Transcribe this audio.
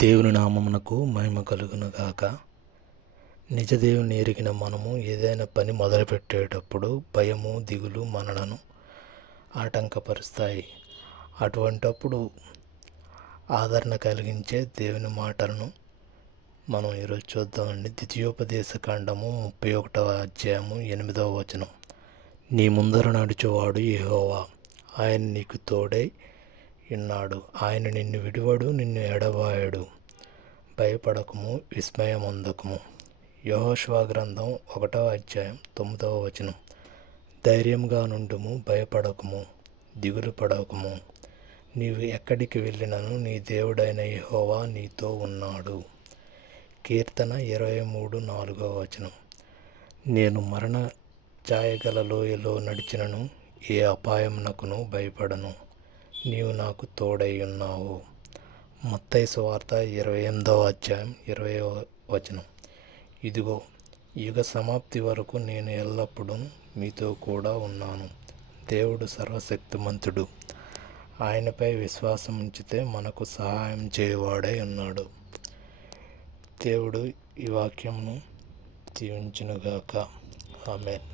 దేవుని నామమునకు మహిమ కలుగును గాక. నిజ దేవుని ఎరిగిన మనము ఏదైనా పని మొదలుపెట్టేటప్పుడు భయము, దిగులు మనలను ఆటంకపరుస్తాయి. అటువంటప్పుడు ఆదరణ కలిగించే దేవుని మాటలను మనం ఈరోజు చూద్దామండి. ద్వితీయోపదేశ కాండము 31వ అధ్యాయము 8వ వచనం. నీ ముందర నడుచువాడు యెహోవా, ఆయన నీకు తోడై ఉన్నాడు. ఆయన నిన్ను విడువడు, నిన్ను ఎడబాయడు. భయపడకము, విస్మయమొందకము. యెహోషువ గ్రంథం 1వ అధ్యాయం 9వ వచనం. ధైర్యంగా నుండుము, భయపడకము, దిగులు పడకము. నీవు ఎక్కడికి వెళ్ళినను నీ దేవుడైన యెహోవా నీతో ఉన్నాడు. కీర్తన 23:4వ వచనం. నేను మరణ ఛాయగల లోయలో నడిచినను ఏ అపాయమునకును భయపడను, నీవు నాకు తోడై ఉన్నావు. మత్తయి సువార్త 28వ అధ్యాయం 20వ వచనం. ఇదిగో, యుగ సమాప్తి వరకు నేను ఎల్లప్పుడూ మీతో కూడా ఉన్నాను. దేవుడు సర్వశక్తిమంతుడు. ఆయనపై విశ్వాసం ఉంచితే మనకు సహాయం చేయవాడై ఉన్నాడు. దేవుడు ఈ వాక్యమును దీవించునుగాక. ఆమేన్.